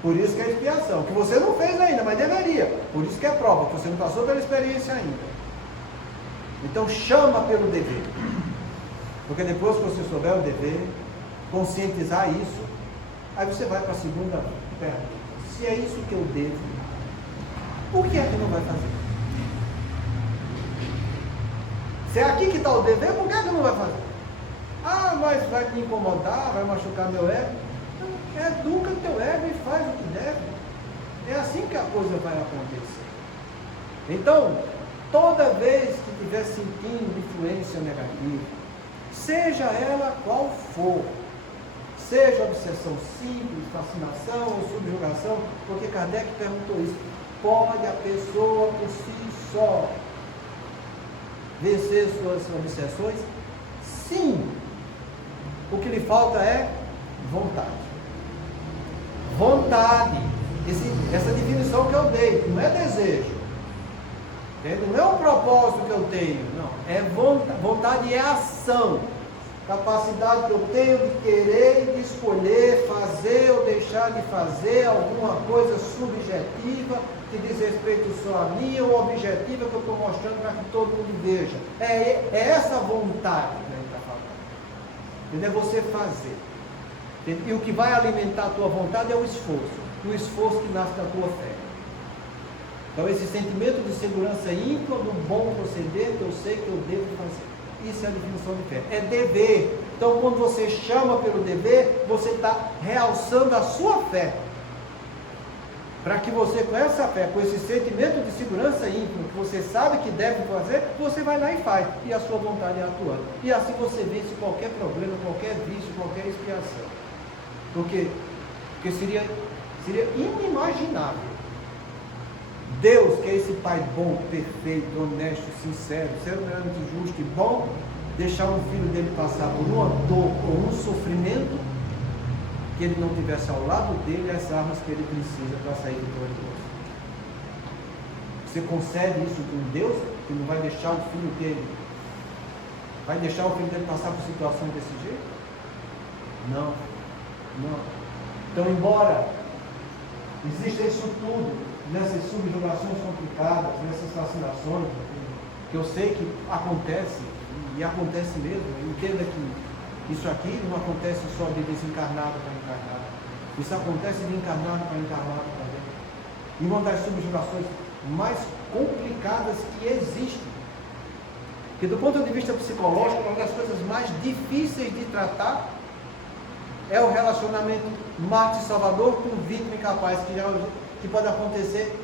Por isso que é expiação. Que você não fez ainda, mas deveria. Por isso que é prova, que você não passou pela experiência ainda. Então chama pelo dever. Porque depois que você souber o dever, conscientizar isso, aí você vai para a segunda pergunta. Se é isso que eu devo, por que é que não vai fazer? Se é aqui que está o dever, por que é que não vai fazer? Ah, mas vai me incomodar, vai machucar meu ego. Educa teu ego e faz o que deve. É assim que a coisa vai acontecer. Então, toda vez que estiver sentindo influência negativa, seja ela qual for, seja obsessão simples, fascinação ou subjugação, porque Kardec perguntou isso, pode a pessoa por si só vencer suas obsessões? Sim. O que lhe falta é vontade. Vontade. Essa definição que eu dei, não é desejo. Não é um propósito que eu tenho, não. É vontade. Vontade é ação. Capacidade que eu tenho de querer e de escolher, fazer ou deixar de fazer alguma coisa subjetiva, que diz respeito só a mim, ou objetiva que eu estou mostrando para que todo mundo veja. É essa vontade que a gente está falando. É você fazer. E o que vai alimentar a tua vontade é o esforço que nasce da tua fé. Então esse sentimento de segurança íntima do bom proceder que eu sei que eu devo fazer. Isso é a definição de fé, é dever. Então quando você chama pelo dever, você está realçando a sua fé. Para que você, com essa fé, com esse sentimento de segurança íntima, que você sabe que deve fazer, você vai lá e faz, e a sua vontade é atuando. E assim você vence qualquer problema, qualquer vício, qualquer expiação. Porque seria inimaginável Deus, que é esse Pai bom, perfeito, honesto, sincero, severamente justo e bom, deixar um filho dele passar por uma dor ou um sofrimento que ele não tivesse ao lado dele as armas que ele precisa para sair vitorioso. Você concede isso com Deus, que não vai deixar o filho dele? Vai deixar o filho dele passar por situação desse jeito? Não, não. Então, embora exista isso tudo, nessas subjugações complicadas, nessas fascinações, que eu sei que acontece, e acontece mesmo, entenda que isso aqui não acontece só de desencarnado para encarnado, isso acontece de encarnado para encarnado também. E uma das subjugações mais complicadas que existem, que do ponto de vista psicológico, uma das coisas mais difíceis de tratar é o relacionamento mártir-salvador com vítima incapaz, que pode acontecer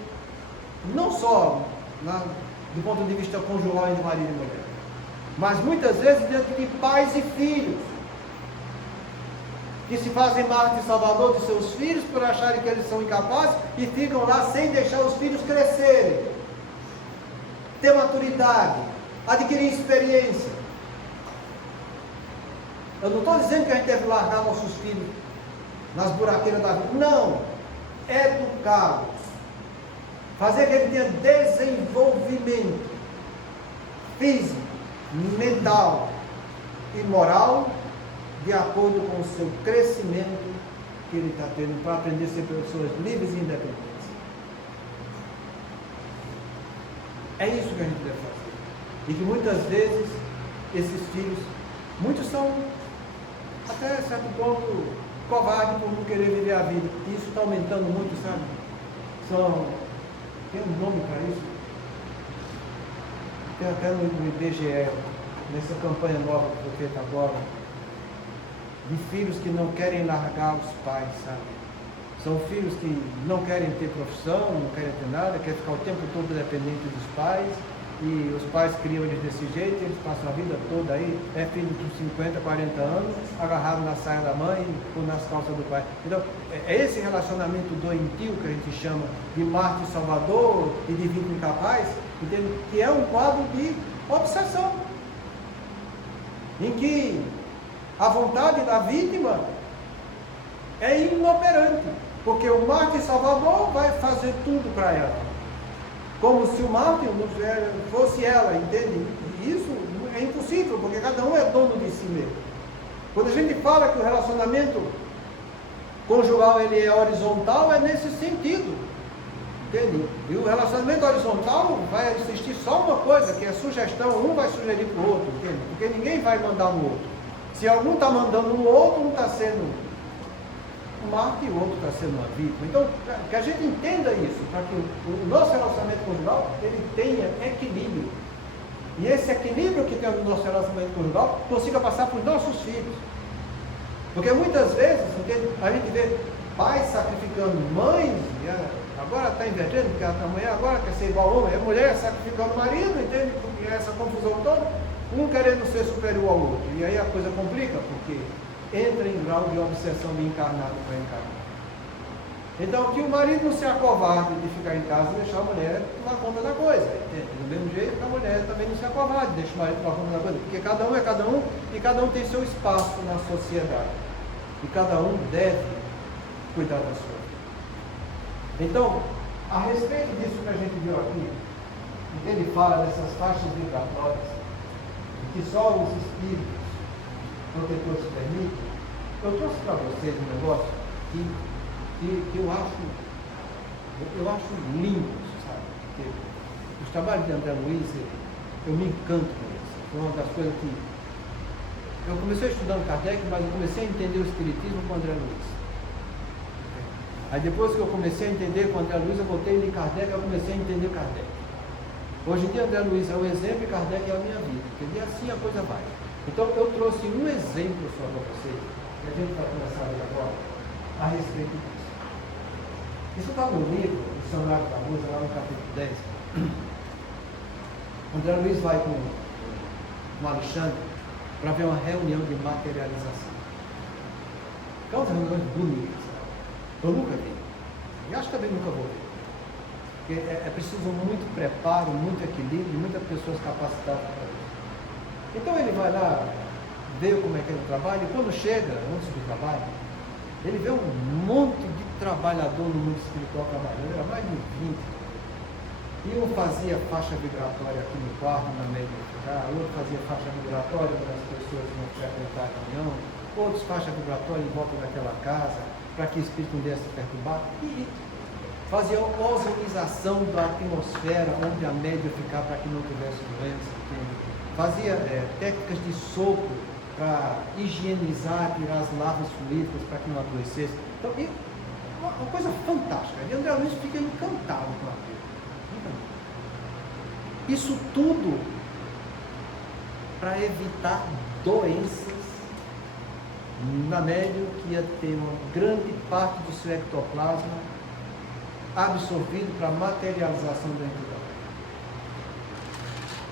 não só do ponto de vista conjugal entre marido e mulher, mas muitas vezes diante de pais e filhos, que se fazem mártir-salvador dos seus filhos por acharem que eles são incapazes e ficam lá sem deixar os filhos crescerem, ter maturidade, adquirir experiência. Eu não estou dizendo que a gente deve largar nossos filhos nas buraqueiras da vida. Não. Educá-los. Fazer que ele tenha desenvolvimento físico, mental e moral de acordo com o seu crescimento que ele está tendo para aprender a ser pessoas livres e independentes. É isso que a gente deve fazer. E que muitas vezes esses filhos, muitos são até certo ponto covardes por não querer viver a vida. E isso está aumentando muito, sabe? Tem um nome para isso? Tem até no IBGE, nessa campanha nova que foi feita agora, de filhos que não querem largar os pais, sabe? São filhos que não querem ter profissão, não querem ter nada, querem ficar o tempo todo dependente dos pais, e os pais criam eles desse jeito, eles passam a vida toda aí, filho com 50, 40 anos, agarrado na saia da mãe ou nas calças do pai. Então, é esse relacionamento doentio que a gente chama de mártir salvador e de vítima incapaz, entende? Que é um quadro de obsessão, em que a vontade da vítima é inoperante, porque o mártir salvador vai fazer tudo para ela, como se o mártir fosse ela, entende? E isso é impossível, porque cada um é dono de si mesmo. Quando a gente fala que o relacionamento conjugal ele é horizontal, é nesse sentido, entende? E o relacionamento horizontal vai existir só uma coisa, que é sugestão, um vai sugerir para o outro, entende? Porque ninguém vai mandar no outro. Se algum está mandando no outro, um está sendo um mártir e o outro está sendo uma vítima. Então, que a gente entenda isso, para que o nosso relacionamento conjugal ele tenha equilíbrio. E esse equilíbrio que tem no nosso relacionamento conjugal consiga passar para os nossos filhos. Porque muitas vezes, entende? A gente vê pais sacrificando mães, e agora está invertendo, porque a mulher agora quer ser igual ao homem, a mulher sacrificando o marido, entende? E essa confusão toda, um querendo ser superior ao outro. E aí a coisa complica, porque entra em grau de obsessão de encarnado para encarnado. Então, que o marido não se acovarde de ficar em casa e deixar a mulher tomar conta da coisa. Entende? Do mesmo jeito que a mulher também não se acovarde, deixa o marido tomar conta da coisa. Porque cada um é cada um e cada um tem seu espaço na sociedade. E cada um deve cuidar da sua vida. Então, a respeito disso que a gente viu aqui, ele fala dessas faixas vibratórias, que só os espíritos protetores permitem. Eu trouxe para vocês um negócio que eu acho lindo, sabe? Porque os trabalhos de André Luiz, eu me encanto com isso. Foi uma das coisas que eu comecei estudando Kardec, mas eu comecei a entender o Espiritismo com André Luiz. Aí depois que eu comecei a entender com André Luiz, eu voltei de Kardec, eu comecei a entender Kardec. Hoje em dia André Luiz é o exemplo e Kardec é a minha vida, porque assim a coisa vai. Então eu trouxe um exemplo só para vocês, que a gente vai começar a ver agora, a respeito disso. Isso está no livro, o Dicionário da Musa, lá no capítulo 10. André Luiz vai com Alexandre para ver uma reunião de materialização. Que é uma reunião bonita, sabe? Eu nunca vi. E acho que também nunca vou ver. Porque é preciso muito preparo, muito equilíbrio, muitas pessoas capacitadas para isso. Então ele vai lá, vê como é que ele trabalha, e quando chega, antes do trabalho, ele vê um monte de trabalhador no mundo espiritual trabalhando, era mais de 20. E um fazia faixa vibratória aqui no quarto, na média, outro fazia faixa vibratória para as pessoas não frequentarem a reunião, outros faixa vibratória em volta daquela casa, para que o espírito não desse perturbar, e fazia ozonização da atmosfera onde a média ficava para que não tivesse doença, entende? Fazia técnicas de sopro para higienizar, tirar as larvas fluídicas para que não adoecesse. Então, uma coisa fantástica. E André Luiz fica encantado com aquilo. Isso tudo para evitar doenças na média que ia ter uma grande parte do seu ectoplasma absorvido para a materialização da entidade.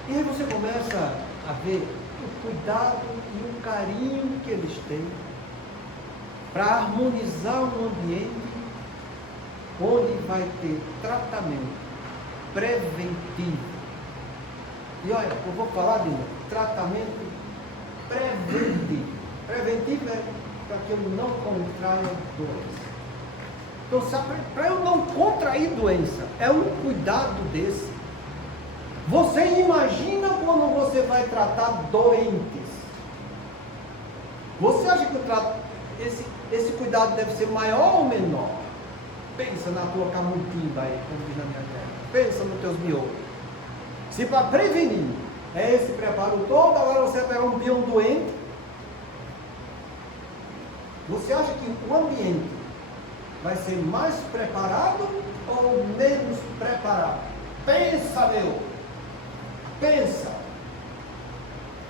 E aí você começa a ver o cuidado e o carinho que eles têm para harmonizar um ambiente onde vai ter tratamento preventivo. E olha, eu vou falar de novo, tratamento preventivo. Preventivo é para que eu não contraia doença. Então, para eu não contrair doença, é um cuidado desse. Você imagina quando você vai tratar doentes. Você acha que esse cuidado deve ser maior ou menor? Pensa na tua camundimba aí, como diz na minha terra. Pensa nos teus miolos. Se para prevenir é esse preparo todo, agora você vai pegar um peão doente. Você acha que o ambiente vai ser mais preparado ou menos preparado? Pensa, meu! Pensa!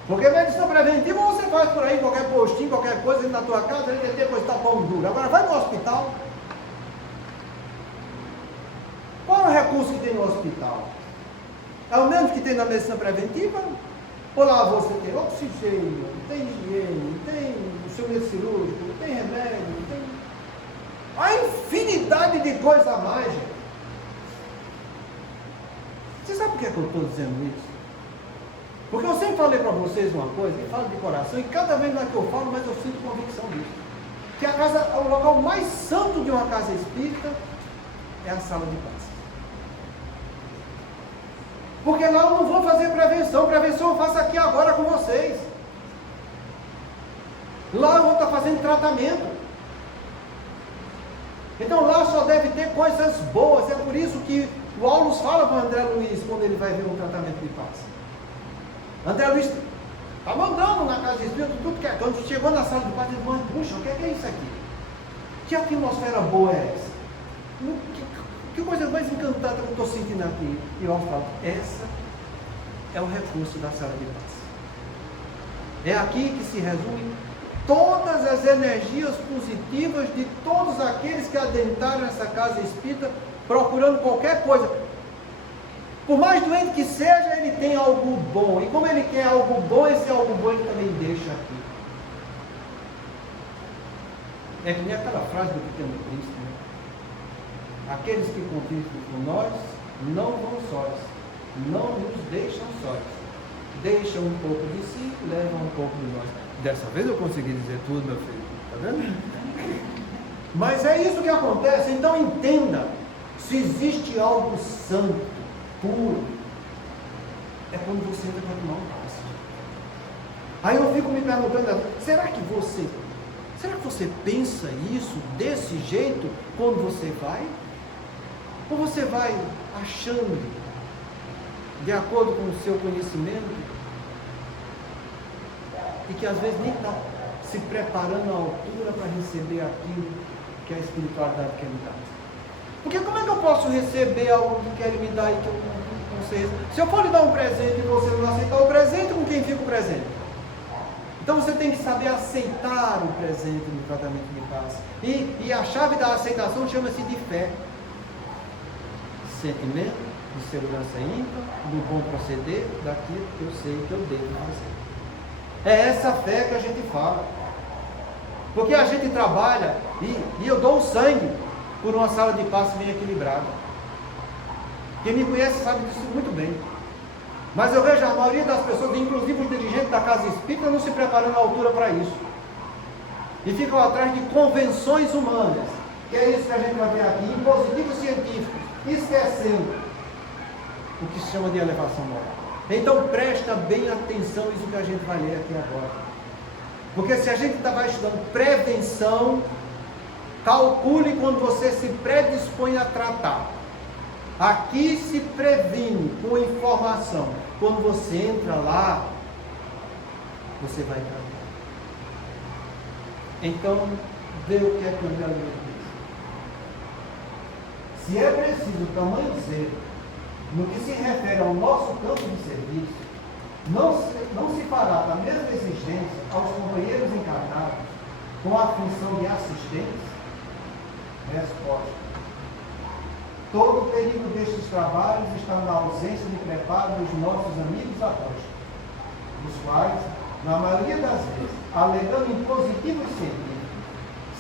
Porque medicina preventiva você faz por aí, qualquer postinho, qualquer coisa, na tua casa, ele tem coisa está pão duro. Agora vai no hospital. Qual é o recurso que tem no hospital? É o mesmo que tem na medicina preventiva? Ou lá você tem oxigênio, tem higiene, tem instrumento cirúrgico, tem remédio, tem a infinidade de coisa a mais, gente. Você sabe por que eu estou dizendo isso? Porque eu sempre falei para vocês uma coisa, e falo de coração, e cada vez mais que eu falo, mais eu sinto convicção disso. Que a casa, o local mais santo de uma casa espírita é a sala de paz. Porque lá eu não vou fazer prevenção eu faço aqui agora com vocês. Lá eu vou estar fazendo tratamento. Então lá só deve ter coisas boas. É por isso que o Aulus fala para o André Luiz quando ele vai ver um tratamento de paz. André Luiz está mandando na casa de espírito tudo que é. Quando chegou na sala de paz, ele falou: puxa, o que é isso aqui? Que atmosfera boa é essa? Que coisa mais encantada que eu estou sentindo aqui. E eu falo, essa é o recurso da sala de paz. É aqui que se resume todas as energias positivas de todos aqueles que adentraram essa casa espírita procurando qualquer coisa. Por mais doente que seja, ele tem algo bom. E como ele quer algo bom, esse algo bom ele também deixa aqui. É que nem aquela frase do Pequeno Cristo, né? Aqueles que convivem com nós não vão sós, não nos deixam sós. Deixam um pouco de si, levam um pouco de nós. Dessa vez eu consegui dizer tudo, meu filho. Está vendo? Mas é isso que acontece. Então entenda, se existe algo santo, puro, é quando você entra para tomar um passe. Aí eu fico me perguntando, será que você pensa isso desse jeito quando você vai? Ou você vai achando, de acordo com o seu conhecimento, e que às vezes nem está se preparando à altura para receber aquilo que a espiritualidade quer me dar? Porque como é que eu posso receber algo que quer me dar e que eu não sei? Se eu for lhe dar um presente e você não aceitar o presente, com quem fica o presente? Então você tem que saber aceitar o presente no tratamento de paz. E a chave da aceitação chama-se de fé. Sentimento de segurança ímpar, do bom proceder, daquilo que eu sei que eu devo fazer. É essa fé que a gente fala. Porque a gente trabalha e eu dou o sangue por uma sala de passe bem equilibrada. Quem me conhece sabe disso muito bem. Mas eu vejo a maioria das pessoas, inclusive os dirigentes da casa espírita, não se preparando à altura para isso. E ficam atrás de convenções humanas, que é isso que a gente vai ver aqui, impositivos científicos, esquecendo o que se chama de elevação moral. Então presta bem atenção nisso que a gente vai ler aqui agora. Porque se a gente estava estudando prevenção, calcule quando você se predispõe a tratar. Aqui se previne com informação. Quando você entra lá, você vai tratar. Então, vê o que é que o André Luiz diz. Se é preciso tamanho zelo, no que se refere ao nosso campo de serviço, não se fará da mesma exigência aos companheiros encarnados com a função de assistentes? Resposta. Todo o perigo destes trabalhos está na ausência de preparo dos nossos amigos apóstolos, os quais, na maioria das vezes, alegando impositivos científicos,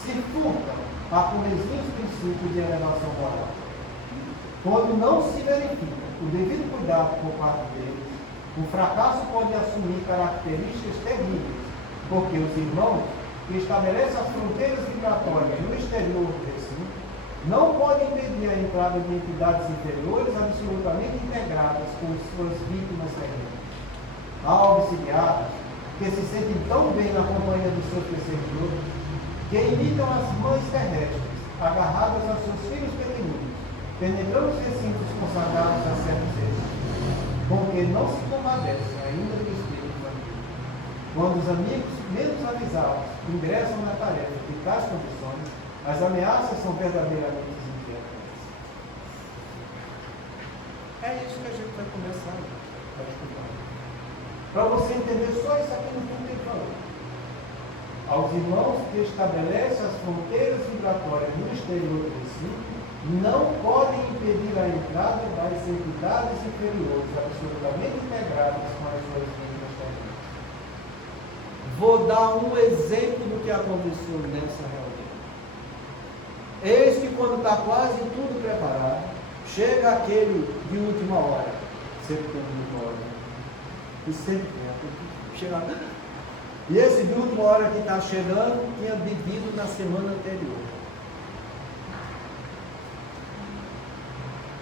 se furtam a fumezinhos princípios de elevação moral. Quando não se verifica o devido cuidado por parte deles, o fracasso pode assumir características terríveis, porque os irmãos que estabelecem as fronteiras migratórias no exterior do recinto não podem impedir a entrada de entidades inferiores absolutamente integradas com suas vítimas terríveis. Há auxiliados que se sentem tão bem na companhia dos seus perseguidores que imitam as mães terrestres agarradas a seus filhos pequeninos, penetrando os recintos consagrados a certos seres, porque não se compadecem ainda do espírito infantil. Quando os amigos menos avisados ingressam na tarefa de tais condições, as ameaças são verdadeiramente inquietantes. É isso que a gente vai começar a estudar. Para você entender só isso aqui no fundo ele falou. Aos irmãos que estabelecem as fronteiras vibratórias no exterior do recinto, não podem impedir a entrada das entidades inferiores absolutamente integradas com as suas vidas terrenas. Vou dar um exemplo do que aconteceu nessa reunião. Eis que quando está quase tudo preparado, chega aquele de última hora. Sempre tem de última hora. E sempre tem. Chega lá. E esse de última hora que está chegando, tinha bebido na semana anterior.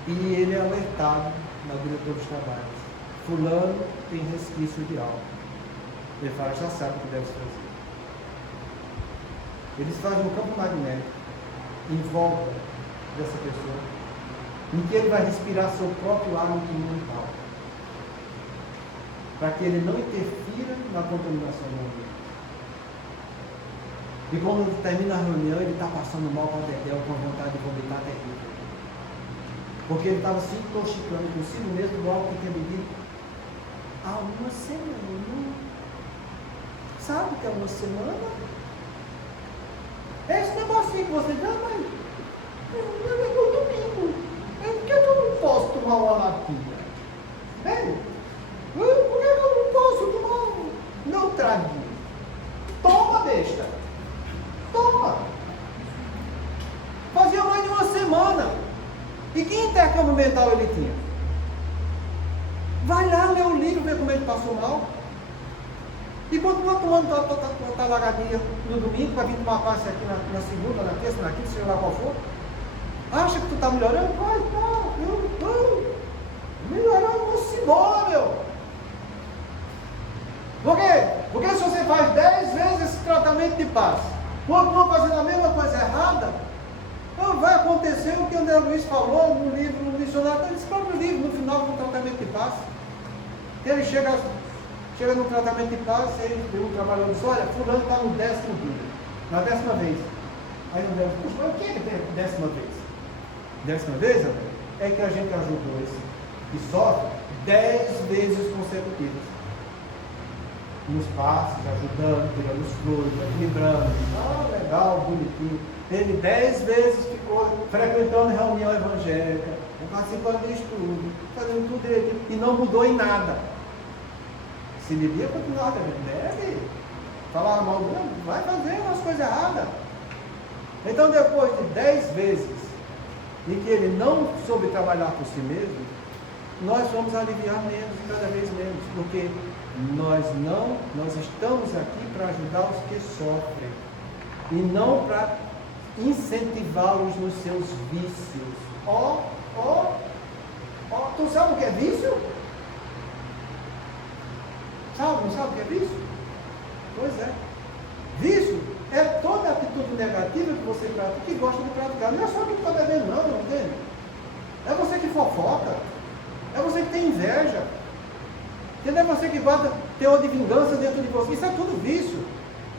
E ele é alertado na diretora dos trabalhos. Fulano tem resquício de álcool. Ele fala, já sabe o que deve fazer. Eles fazem um campo magnético em volta dessa pessoa, em que ele vai respirar seu próprio ar mental, para que ele não interfira na contaminação do ambiente. E quando ele termina a reunião, ele está passando mal com a dedéu, com vontade de vomitar terrível. Porque ele estava se intoxicando consigo mesmo do álcool que tinha bebido há uma semana. Sabe o que é uma semana? É esse negocinho que você diz, mas é no domingo. Por que eu não posso tomar uma latinha? Por que eu não posso tomar meu traguinho? Toma, besta. Toma. Fazia mais de uma semana. E que intercâmbio mental ele tinha? Vai lá ler o livro, ver como ele passou mal. E continua tomando talagadinha no domingo, para vir tomar passe aqui na segunda, na terça, na quinta, seja lá qual for. Acha que tu está melhorando? Vai, tá. Melhorando, vamos embora, meu. Por quê? Porque se você faz 10 vezes esse tratamento de passe, continua fazendo a mesma coisa errada, então vai acontecer o que o André Luiz falou no livro, no missionário, nesse próprio livro, no final do tratamento de passe. Ele chega no tratamento de passe, ele o trabalhador diz, olha, fulano está no 10º dia, na 10ª vez. Aí o André diz, mas o que é 10ª vez? 10ª vez, André? É que a gente ajudou esse que sofre 10 vezes consecutivas. Nos passes, ajudando, tirando os frutos, equilibrando. Legal, bonitinho. Ele 10 vezes ficou frequentando reunião evangélica, participando de estudo, fazendo tudo direitinho, e não mudou em nada. Se bebia, continuava bebendo. Bebe. Falava mal, vai fazer umas coisas erradas. Então, depois de 10 vezes em que ele não soube trabalhar por si mesmo, nós vamos aliviar menos e cada vez menos, porque nós estamos aqui para ajudar os que sofrem e não para incentivá-los nos seus vícios. Tu sabe o que é vício? Não sabe o que é vício? Pois é. Vício é toda atitude negativa que você pratica, que gosta de praticar. Não é só que está bebendo, não entende? É você que fofoca. É você que tem inveja. Entendeu? É você que guarda teor de vingança dentro de você. Isso é tudo vício.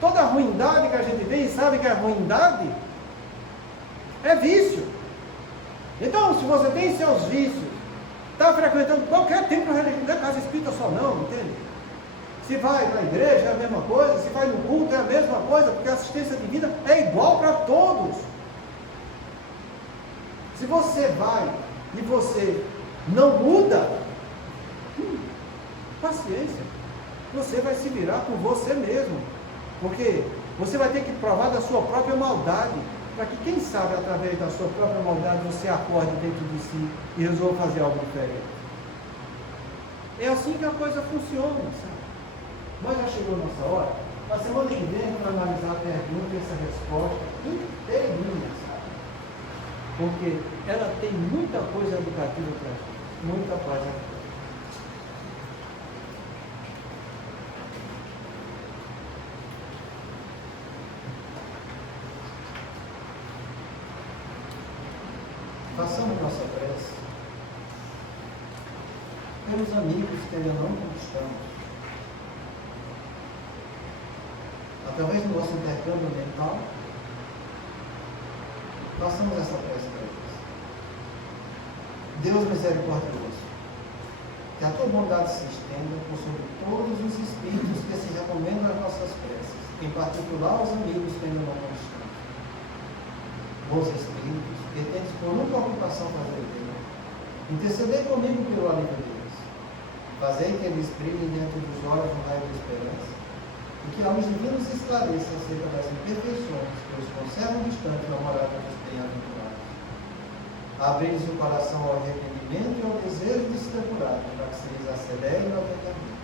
Toda a ruindade que a gente vê e sabe que é ruindade, é vício. Então, se você tem seus vícios, está frequentando qualquer templo religioso, não é casa espírita só não, entende? Se vai na igreja é a mesma coisa, se vai no culto é a mesma coisa, porque a assistência divina é igual para todos. Se você vai e você não muda, paciência, você vai se virar por você mesmo, porque você vai ter que provar da sua própria maldade, para que quem sabe através da sua própria maldade você acorde dentro de si e resolva fazer algo diferente. É assim que a coisa funciona, sabe? Mas já chegou a nossa hora. A semana que vem para analisar a pergunta e essa resposta inteirinha, sabe? Porque ela tem muita coisa educativa para a gente, muita coisa educativa. Façamos nossa prece pelos amigos que ainda não conquistamos. Através do nosso intercâmbio mental, façamos essa prece para eles. Deus misericordioso, que a tua bondade se estenda por sobre todos os espíritos que se recomendam às nossas preces, em particular aos amigos que ainda não conquistamos. Bons espíritos, que tendes por única ocupação fazer bem, intercedei comigo pelo alívio deles. Fazei que eles brilhem diante dos olhos no raio da esperança, e que a luz divina se esclareça acerca das imperfeições que os conservam distantes da morada dos bem-aventurados. Abreis o coração ao arrependimento e ao desejo de se depurar, para que se lhes acelere o atentamento.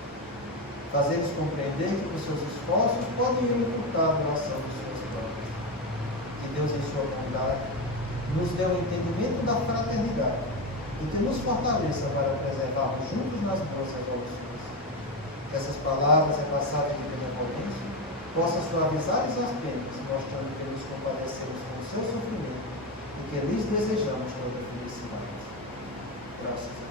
Fazei-los compreender que os seus esforços podem encurtar a duração dos seus planos. Que Deus, em sua bondade, nos dê o entendimento da fraternidade e que nos fortaleça para preservarmos juntos nas boas resoluções. Que essas palavras repassadas de benevolência possam suavizar-lhes as penas, mostrando que nos compadecemos com o seu sofrimento e que lhes desejamos toda a felicidade. Graças a Deus.